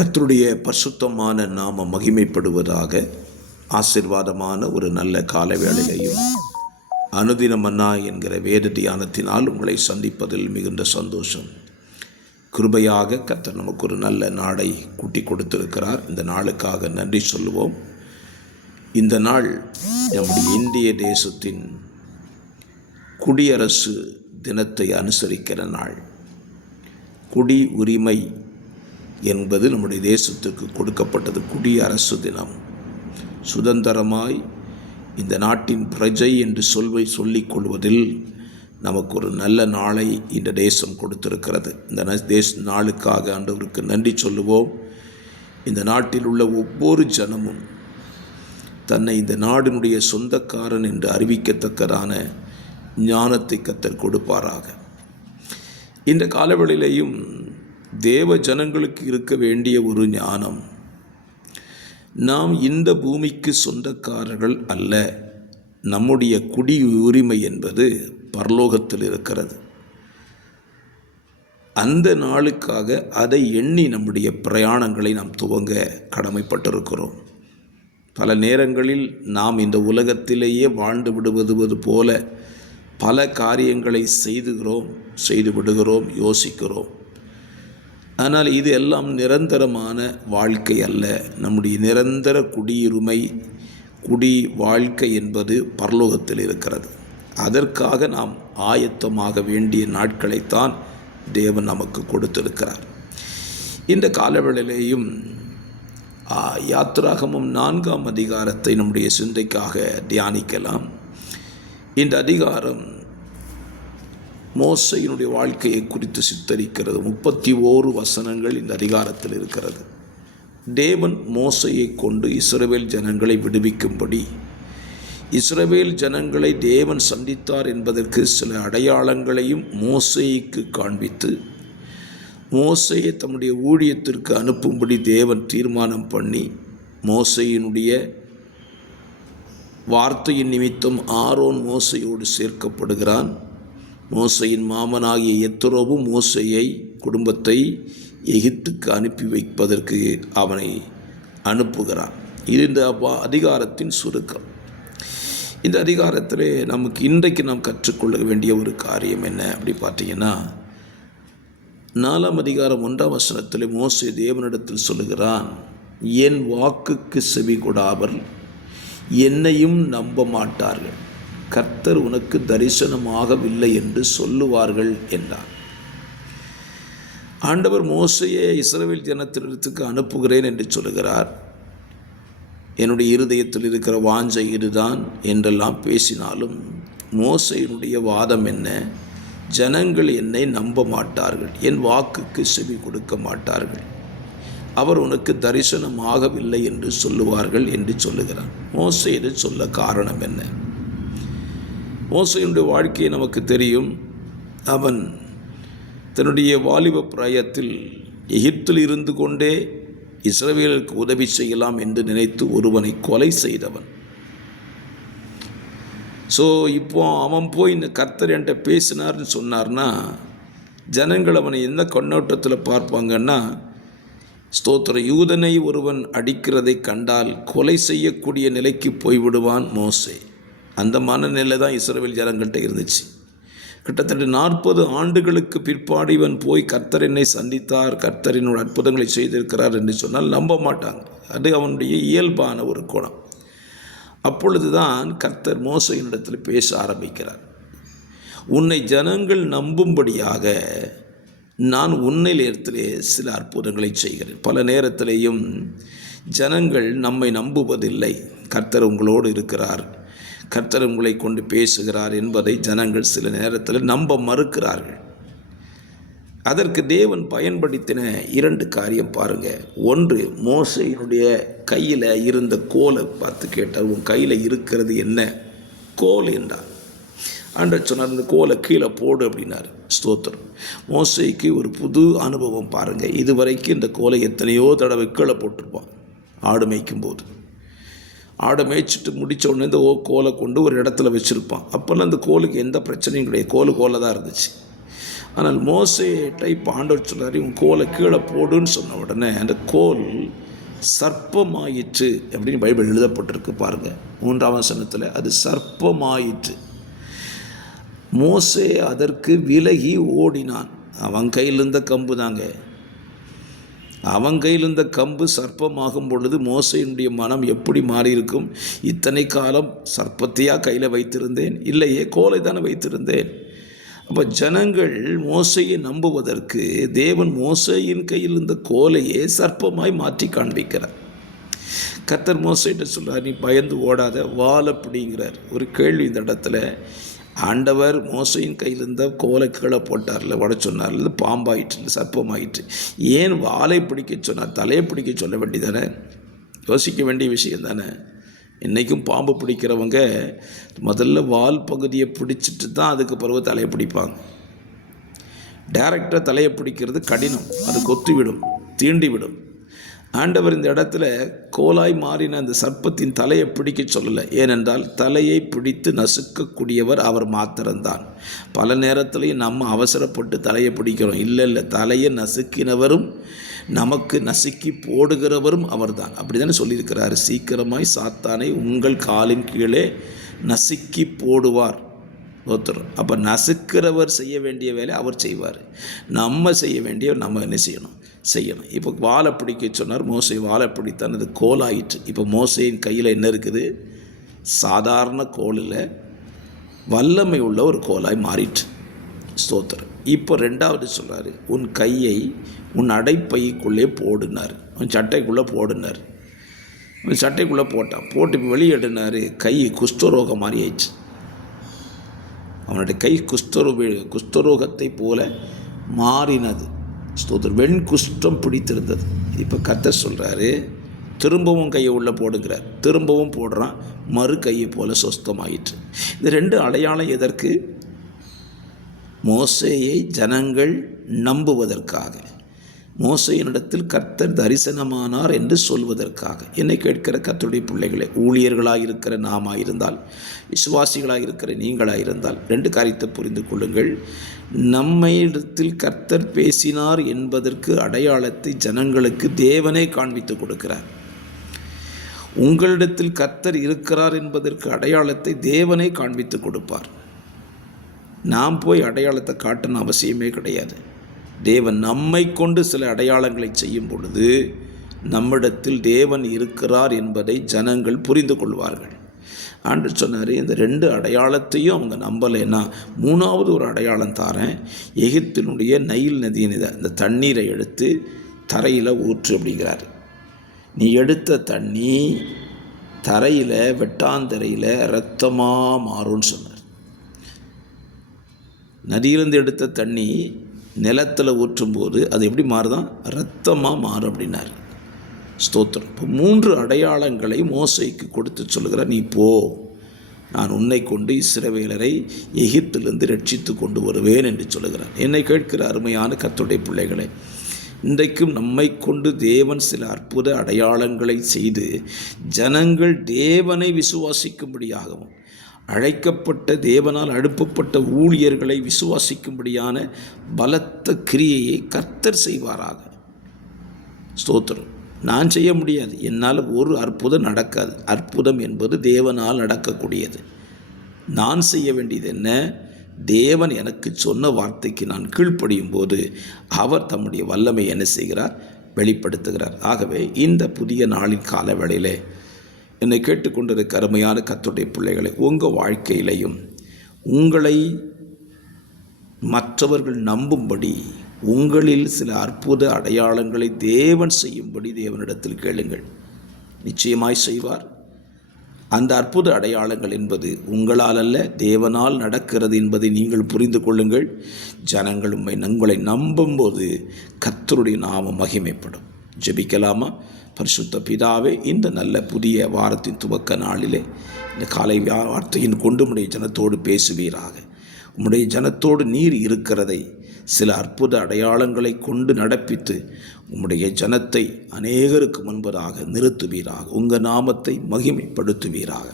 கர்த்தருடைய பரிசுத்தமான நாம மகிமைப்படுவதாக. ஆசீர்வாதமான ஒரு நல்ல கால வேளையையும் அனுதின மன்னா என்கிற வேத தியானத்தினால் உங்களை சந்திப்பதில் மிகுந்த சந்தோஷம். கிருபையாக கர்த்தர் நமக்கு ஒரு நல்ல நாளை கூட்டி கொடுத்திருக்கிறார். இந்த நாளுக்காக நன்றி சொல்லுவோம். இந்த நாள் நம்முடைய இந்திய தேசத்தின் குடியரசு தினத்தை அனுசரிக்கிற நாள். குடி உரிமை என்பது நம்முடைய தேசத்துக்கு கொடுக்கப்பட்டது. குடியரசு தினம். சுதந்திரமாய் இந்த நாட்டின் பிரஜை என்று சொல்லிக் கொள்வதில் நமக்கு ஒரு நல்ல நாளை இந்த தேசம் கொடுத்திருக்கிறது. இந்த நாளுக்காக ஆண்டவருக்கு நன்றி சொல்லுவோம். இந்த நாட்டில் உள்ள ஒவ்வொரு ஜனமும் தன்னை இந்த நாடினுடைய சொந்தக்காரன் என்று அறிவிக்கத்தக்கதான ஞானத்தை கர்த்தர் கொடுப்பாராக. இந்த காலவெளியிலேயும் தேவ ஜனங்களுக்கு இருக்க வேண்டிய ஒரு ஞானம், நாம் இந்த பூமிக்கு சொந்தக்காரர்கள் அல்ல. நம்முடைய குடி உரிமை என்பது பரலோகத்தில் இருக்கிறது. அந்த நாளுக்காக அதை எண்ணி நம்முடைய பிரயாணங்களை நாம் துவங்க கடமைப்பட்டிருக்கிறோம். பல நேரங்களில் நாம் இந்த உலகத்திலேயே வாழ்ந்து விடுவது போல பல காரியங்களை செய்து விடுகிறோம், யோசிக்கிறோம். ஆனால் இது எல்லாம் நிரந்தரமான வாழ்க்கை அல்ல. நம்முடைய நிரந்தர குடி வாழ்க்கை என்பது பரலோகத்தில் இருக்கிறது. அதற்காக நாம் ஆயத்தமாக வேண்டிய நாட்களைத்தான் தேவன் நமக்கு கொடுத்திருக்கிறார். இந்த காலவேளையிலேயும் யாத்திராகமம் 4ஆம் அதிகாரத்தை நம்முடைய சிந்தைக்காக தியானிக்கலாம். இந்த அதிகாரம் மோசையினுடைய வாழ்க்கையை குறித்து சித்தரிக்கிறது. 31 வசனங்கள் இந்த அதிகாரத்தில் இருக்கிறது. தேவன் மோசையை கொண்டு இஸ்ரவேல் ஜனங்களை விடுவிக்கும்படி, இஸ்ரவேல் ஜனங்களை தேவன் சந்தித்தார் என்பதற்கு சில அடையாளங்களையும் மோசேக்கு காண்பித்து, மோசையை தம்முடைய ஊழியத்திற்கு அனுப்பும்படி தேவன் தீர்மானம் பண்ணி, மோசையினுடைய வார்த்தையின் நிமித்தம் ஆரோன் மோசையோடு சேர்க்கப்படுகிறான். மோசையின் மாமனாகிய எத்ரோவும் மோசையை குடும்பத்தை எகிப்துக்கு அனுப்பி வைப்பதற்கு அவனை அனுப்புகிறான். இது இந்த அதிகாரத்தின் சுருக்கம். இந்த அதிகாரத்தில் இன்றைக்கு நாம் கற்றுக்கொள்ள வேண்டிய ஒரு காரியம் என்ன அப்படி பார்த்தீங்கன்னா, 4ஆம் அதிகாரம் 1ஆம் வசனத்தில் மோசே தேவனிடத்தில் சொல்லுகிறான், என் வாக்குக்கு செவி கொடாமல் என்னையும் நம்ப மாட்டார்கள், கர்த்தர் உனக்கு தரிசனமாகவில்லை என்று சொல்லுவார்கள் என்றார். ஆண்டவர் மோசையை இஸ்ரவேல் ஜனத்திற்கு அனுப்புகிறேன் என்று சொல்லுகிறார். என்னுடைய இருதயத்தில் இருக்கிற வாஞ்சை இதுதான் என்றெல்லாம் பேசினாலும் மோசையினுடைய வாதம் என்ன? ஜனங்கள் என்னை நம்ப மாட்டார்கள், என் வாக்குக்கு செவி கொடுக்க மாட்டார்கள், அவர் உனக்கு தரிசனமாகவில்லை என்று சொல்லுவார்கள் என்று சொல்லுகிறார். மோசே இதை சொல்ல காரணம் என்ன? மோசையினுடைய வாழ்க்கையை நமக்கு தெரியும். அவன் தன்னுடைய வாலிப பிராயத்தில் எகிப்தில் இருந்து கொண்டே இஸ்ரவேலுக்கு உதவி செய்யலாம் என்று நினைத்து ஒருவனை கொலை செய்தவன். இப்போ அவன் போய் இந்த கர்த்தர் என்கிட்ட பேசினார்னு சொன்னார்னா ஜனங்கள் அவனை என்ன கண்ணோட்டத்தில் பார்ப்பாங்கன்னா, ஸ்தோத்திர, யூதனை ஒருவன் அடிக்கிறதை கண்டால் கொலை செய்யக்கூடிய நிலைக்கு போய்விடுவான் மோசே. அந்த மனநிலை தான் இஸ்ரவேல் ஜனங்கள்கிட்ட இருந்துச்சு. கிட்டத்தட்ட 40 ஆண்டுகளுக்கு பிற்பாடு இவன் போய் கர்த்தர் என்னை சந்தித்தார், கர்த்தரினோட அற்புதங்களை செய்திருக்கிறார் என்று சொன்னால் நம்ப மாட்டாங்க. அது அவனுடைய இயல்பான ஒரு குணம். அப்பொழுது தான் கர்த்தர் மோசையினிடத்தில் பேச ஆரம்பிக்கிறார். உன்னை ஜனங்கள் நம்பும்படியாக நான் உன்னிடத்திலே சில அற்புதங்களை செய்கிறேன். பல நேரத்திலேயும் ஜனங்கள் நம்மை நம்புவதில்லை. கர்த்தர் உங்களோடு இருக்கிறார், கர்த்தர் உங்களை கொண்டு பேசுகிறார் என்பதை ஜனங்கள் சில நேரத்தில் நம்ப மறுக்கிறார்கள். அதற்கு தேவன் பயன்படுத்தின 2 காரியம் பாருங்கள். ஒன்று, மோசையினுடைய கையில் இருந்த கோலை பார்த்து கேட்டார், உன் கையில் இருக்கிறது என்ன? கோல் என்றார். ஆண்டவர் சொன்னார், இந்த கோலை கீழே போடு அப்படின்னார். ஸ்தோத்திரம். மோசைக்கு ஒரு புது அனுபவம் பாருங்கள். இதுவரைக்கும் இந்த கோலை எத்தனையோ தடவை கீழே போட்டிருப்பான். ஆடு மேய்க்கும் போது ஆடை மேய்ச்சிட்டு முடித்த உடனே இந்த கோலை கொண்டு ஒரு இடத்துல வச்சுருப்பான். அப்போல்லாம் அந்த கோலுக்கு எந்த பிரச்சனையும் கிடையாது. கோலை தான் இருந்துச்சு. ஆனால் மோசேட்ட இப்போ ஆண்டவர் சொல்றாரு, உன் கோலை கீழே போடுன்னு சொன்ன உடனே அந்த கோல் சர்ப்பமாயிற்று அப்படின்னு பைபிள் எழுதப்பட்டிருக்கு பாருங்கள். 3ஆம் வசனத்தில் அது சர்ப்பமாயிற்று. மோசே அதற்கு விலகி ஓடினான். அவன் கையில் இருந்த கம்பு தாங்க, அவன் கையில் இருந்த கம்பு சர்ப்பமாகும் பொழுது மோசையினுடைய மனம் எப்படி மாறியிருக்கும்? இத்தனை காலம் சர்ப்பத்தையா கையில் வைத்திருந்தேன்? இல்லையே, கோலை தானே வைத்திருந்தேன். அப்போ ஜனங்கள் மோசையை நம்புவதற்கு தேவன் மோசையின் கையில் இருந்த கோலையே சர்ப்பமாய் மாற்றி காண்பிக்கிறார். கர்த்தர் மோசைகிட்ட சொல்கிறார், நீ பயந்து ஓடாத, வாழை பிடிங்கிறார். ஒரு கேள்வி இந்த இடத்துல, ஆண்டவர் மோசையின் கையில் இருந்த கோலை கீழே போட்டார்ல, உட சொன்னார்ல, பாம்பாயிற்று, சர்ப்பமாயிற்று. ஏன் வாளை பிடிக்க சொன்னார்? தலையை பிடிக்க சொல்ல வேண்டியதானே? யோசிக்க வேண்டிய விஷயம் தானே. இன்றைக்கும் பாம்பு பிடிக்கிறவங்க முதல்ல வால் பகுதியை பிடிச்சிட்டு தான் அதுக்கு பிறகு தலையை பிடிப்பாங்க. டைரக்டாக தலையை பிடிக்கிறது கடினம், அது கொத்திவிடும், தீண்டிவிடும். ஆண்டவர் இந்த இடத்துல கோலாய் மாறின அந்த சர்ப்பத்தின் தலையை பிடிக்க சொல்லலை. ஏனென்றால் தலையை பிடித்து நசுக்கக்கூடியவர் அவர் மாத்திரம்தான். பல நேரத்துலையும் நம்ம அவசரப்பட்டு தலையை பிடிக்கிறோம். இல்லை, தலையை நசுக்கினவரும் நமக்கு நசுக்கி போடுகிறவரும் அவர் தான். அப்படி தானே சொல்லியிருக்கிறார், சீக்கிரமாய் சாத்தானை உங்கள் காலின் கீழே நசுக்கி போடுவார் ஒருத்தர். அப்போ நசுக்கிறவர் செய்ய வேண்டிய வேலை அவர் செய்வார், நம்ம செய்ய வேண்டிய நம்ம என்ன செய்யணும்? இப்போ வாழை பிடிக்க சொன்னார், மோசை வாழை பிடித்தான், அது கோலாயிற்று. இப்போ மோசையின் கையில் என்ன இருக்குது? சாதாரண கோலில் வல்லமை உள்ள ஒரு கோலாய் மாறிற்று. ஸ்தோத்திரம். இப்போ 2வது சொல்கிறாரு, உன் கையை உன் அடைப்பைக்குள்ளே போடுனார், உன் சட்டைக்குள்ளே போடுனார். உன் சட்டைக்குள்ளே போட்டான், போட்டு வெளியேடினார். கை குஷ்டரோகம் மாதிரி ஆயிடுச்சு. அவனுடைய கை குஷ்டரோகத்தை போல மாறினது. ஸ்தோத்திரம். வெண்குஷ்டம் பிடித்திருந்தது. இப்போ கர்த்தர் சொல்கிறாரு, திரும்பவும் கையை உள்ளே போடுங்கிறார். திரும்பவும் போடுறான், மறு கையை போல சொஸ்தமாயிற்று. இந்த 2 அடையாளம் எதற்கு? மோசேயை ஜனங்கள் நம்புவதற்காக, மோசையினிடத்தில் கர்த்தர் தரிசனமானார் என்று சொல்வதற்காக. என்னை கேட்கிற கர்த்தருடைய பிள்ளைகளே, ஊழியர்களாக இருக்கிற நாமாயிருந்தால், விசுவாசிகளாக இருக்கிற நீங்களாயிருந்தால் 2 காரியத்தை புரிந்து கொள்ளுங்கள். நம்மிடத்தில் கர்த்தர் பேசினார் என்பதற்கு அடையாளத்தை ஜனங்களுக்கு தேவனே காண்பித்து கொடுக்கிறார். உங்களிடத்தில் கர்த்தர் இருக்கிறார் என்பதற்கு அடையாளத்தை தேவனே காண்பித்து கொடுப்பார். நாம் போய் அடையாளத்தை காட்டணும் அவசியமே கிடையாது. தேவன் நம்மை கொண்டு சில அடையாளங்களை செய்யும் பொழுது நம்மிடத்தில் தேவன் இருக்கிறார் என்பதை ஜனங்கள் புரிந்து கொள்வார்கள். ஆண்டவர் சொன்னார், இந்த 2 அடையாளத்தையும் அவங்க நம்பலைன்னா 3வது ஒரு அடையாளம் தாரேன். எகிப்தினுடைய நைல் நதியின் இந்த தண்ணீரை எடுத்து தரையில் ஊற்று அப்படிங்கிறார். நீ எடுத்த தண்ணி தரையில், வெட்டாந்தரையில் இரத்தமாக மாறும்னு சொன்னார். நதியிலிருந்து எடுத்த தண்ணி நிலத்தில் ஊற்றும்போது அது எப்படி மாறுதான்? இரத்தமாக மாறும் அப்படின்னார். ஸ்தோத்திரம். இப்போ 3 அடையாளங்களை மோசைக்கு கொடுத்து சொல்லுகிறார், நீ போ, நான் உன்னை கொண்டு இஸ்ரவேலரை எகிப்திலிருந்து ரட்சித்து கொண்டு வருவேன் என்று சொல்லுகிறார். என்னை கேட்கிற அருமையான கர்த்தருடைய பிள்ளைகளை, இன்றைக்கும் நம்மை கொண்டு தேவன் சில அற்புத அடையாளங்களை செய்து ஜனங்கள் தேவனை விசுவாசிக்கும்படியாகவும், அழைக்கப்பட்ட தேவனால் அனுப்பப்பட்ட ஊழியர்களை விசுவாசிக்கும்படியான பலத்த கிரியையை கர்த்தர் செய்வாராக. ஸ்தோத்திரம். நான் செய்ய முடியாது, என்னால் ஒரு அற்புதம் நடக்காது. அற்புதம் என்பது தேவனால் நடக்கக்கூடியது. நான் செய்ய வேண்டியது என்ன? தேவன் எனக்கு சொன்ன வார்த்தைக்கு நான் கீழ்ப்படியும் போது அவர் தம்முடைய வல்லமை என்ன செய்கிறார்? வெளிப்படுத்துகிறார். ஆகவே இந்த புதிய நாளின் கால வேளையிலே என்னை கேட்டுக்கொண்டிருக்க அருமையான கர்த்தருடைய பிள்ளைகளை, உங்கள் வாழ்க்கையிலையும் உங்களை மற்றவர்கள் நம்பும்படி உங்களில் சில அற்புத அடையாளங்களை தேவன் செய்யும்படி தேவனிடத்தில் கேளுங்கள். நிச்சயமாய் செய்வார். அந்த அற்புத அடையாளங்கள் என்பது உங்களால் அல்ல, தேவனால் நடக்கிறது என்பதை நீங்கள் புரிந்து கொள்ளுங்கள். ஜனங்கள் உங்களை நம்பும்போது கர்த்தருடைய நாமம் மகிமைப்படும். ஜெபிக்கலாமா? பரிசுத்த பிதாவே, இந்த நல்ல புதிய வாரத்தின் துவக்க நாளிலே இந்த காலை வார்த்தையின் கொண்டு உம்முடைய ஜனத்தோடு பேசுவீராக. உம்முடைய ஜனத்தோடு நீர் இருக்கிறதை சில அற்புத அடையாளங்களை கொண்டு நடப்பித்து உம்முடைய ஜனத்தை அநேகருக்கு முன்பதாக நிறுத்துவீராக. உங்கள் நாமத்தை மகிமைப்படுத்துவீராக.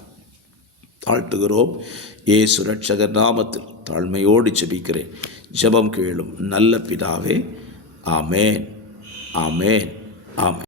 தாழ்த்துகிறோம். இயேசு இரட்சகர் நாமத்தில் தாழ்மையோடு ஜெபிக்கிறேன். ஜெபம் கேளும் நல்ல பிதாவே. ஆமேன், ஆமேன், ஆமேன்.